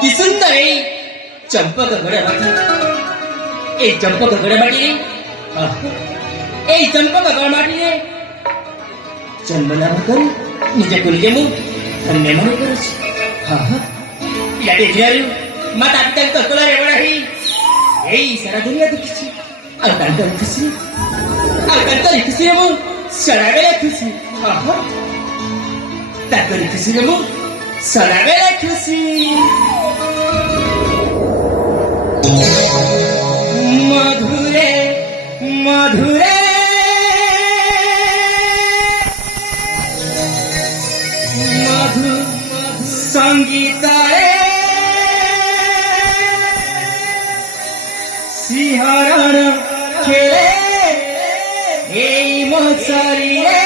কি সুন্দর এই চম্পক গড়মাটি, এই চম্পক গড়মাটি, এই চম্পক গড়মাটিরে জন্ম লাভ କରି ନିଜକୁ ନିଜେ ମୁଁ ଧନ୍ୟ ମନେ କରୁଛି। ପିଲାଟି ଝିଅରୁ ମାତା ପିତାଙ୍କ କୋଳରେ ବଡ଼ ହେଇ ଏଇ ସାରା ଦୁନିଆ ଦେଖିଛି। ଆଉ ତାଙ୍କର ଖୁସିରେ ମୁଁ ସଦାବେଳେ ଖୁସି। ତାଙ୍କରି ଖୁସିରେ ମୁଁ ସଦାବେଳେ ଖୁସି। ମଧୁରେ ମଧୁରେ ମଧୁ ସଙ୍ଗୀତରେ ଶିହରଣ ଖେଳେ ଏଇ ମୋ ଶରୀରେ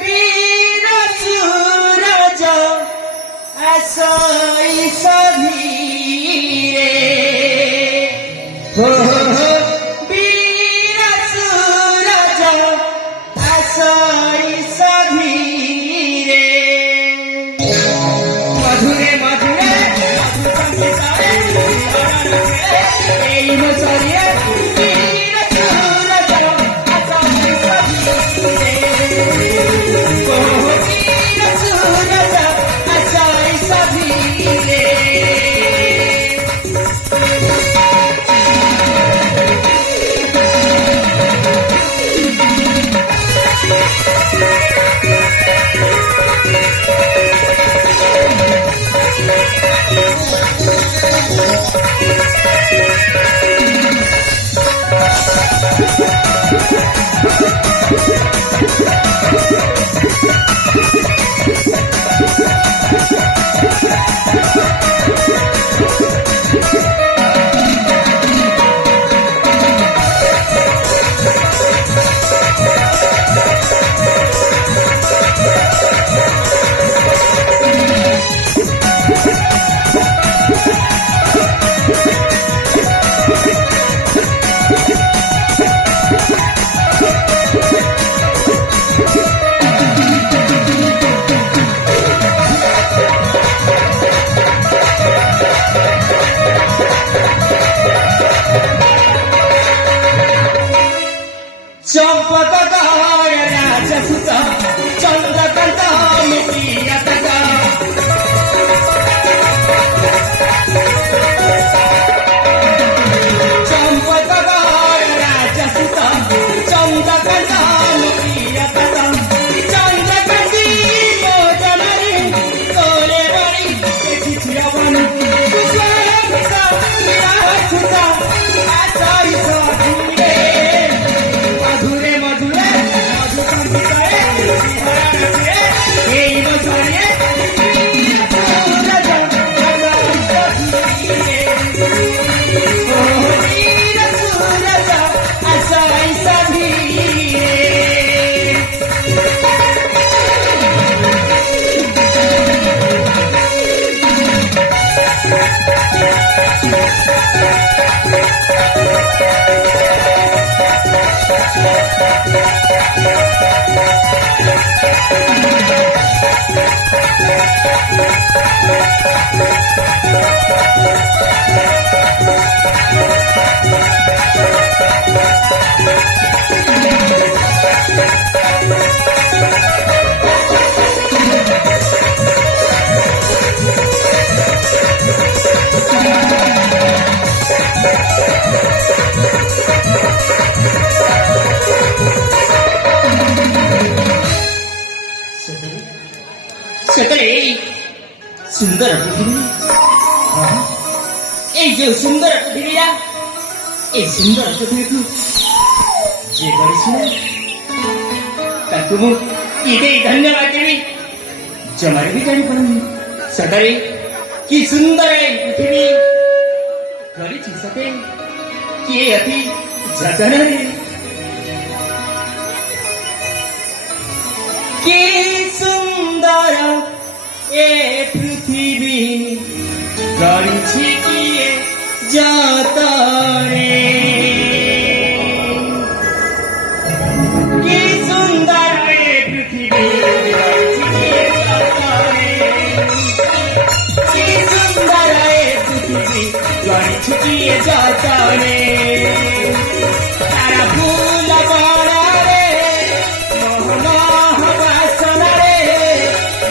ବୀର ସୂରଜ ଆସଇ ସଧୀରେ। ବୀର ସୂରଜ ଆସଇ ସଧୀରେ। ମଧୁରେ ମଧୁରେ ମଧୁ ସଙ୍ଗୀତରେ ଏଇ ମୋ ଶରୀରେ ବୀର ସୂରଜ ଆସଇ ସଧୀରେ। ବୀର ସୂରଜ ଆସଇ ସଧୀରେ। चंपक गौर राजसुत चंद्रकांत मितियतक चंपक गौर राजसुत चंद्रकांत मितियतक चंद्रकांती मोजमरी तोरे बड़ी देखिछियावन कुशलता राजसुत आसाई सधीरे। मधुरे मधुरे मधु सङ्गीतरे शिहरण खेळे एई ମୋ ଶରୀରେ ବୀର ସୂରଜ ଆସଇ ସଧୀରେ। ବୀର ସୂରଜ ଆସଇ ସଧୀରେ। ସେତେବେଳେ ଏଇ ସୁନ୍ଦର ପୃଥିବୀ, ଏଇ ଯୋଉ ସୁନ୍ଦର ପୃଥିବୀଟା, ଏଇ ସୁନ୍ଦର ପୃଥିବୀକୁ ଯିଏ କରିଛି ତାକୁ ମୁଁ କି ଦେଇ ଧନ୍ୟବାଦ ଦେବି ଜମାରେ ବି ଜାଣିପାରୁନି। ସତରେ କି ସୁନ୍ଦର ଏଇ ପୃଥିବୀ କରିଛି ସତେ କିଏ ଅତି ଯତ୍ନରେ। কি সুন্দর এ পৃথিবী গড়িছি কিয়ে যতনে। কি সুন্দর এ পৃথিবী গড়িছি কিয়ে যতনে। কি সুন্দর छिटिए जाता रे तारा फूल बाड़ा रे मोह बासना रे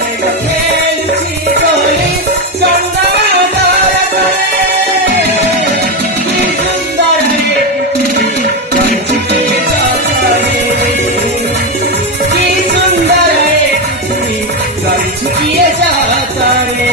मेघ खेलुछि डोली चंदन दरतरे कि सुंदर रे पृथ्वी छिटिए जाता रे कि सुंदर रे पृथ्वी छिटिए जाता रे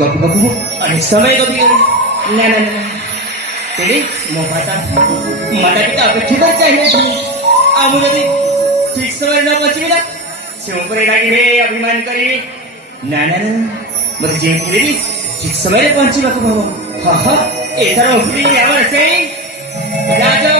गपू आणि समय गपी नाही तेरे मोहाता मला तिथं अपेक्षितच चाहिए आमुलती ठीक समय न पचविला शिवपुरे लागे रे अभिमान करे नाही मग जे केली ठीक समय पहुंची बापू भाऊ हा एथर उठली यावर असे राजा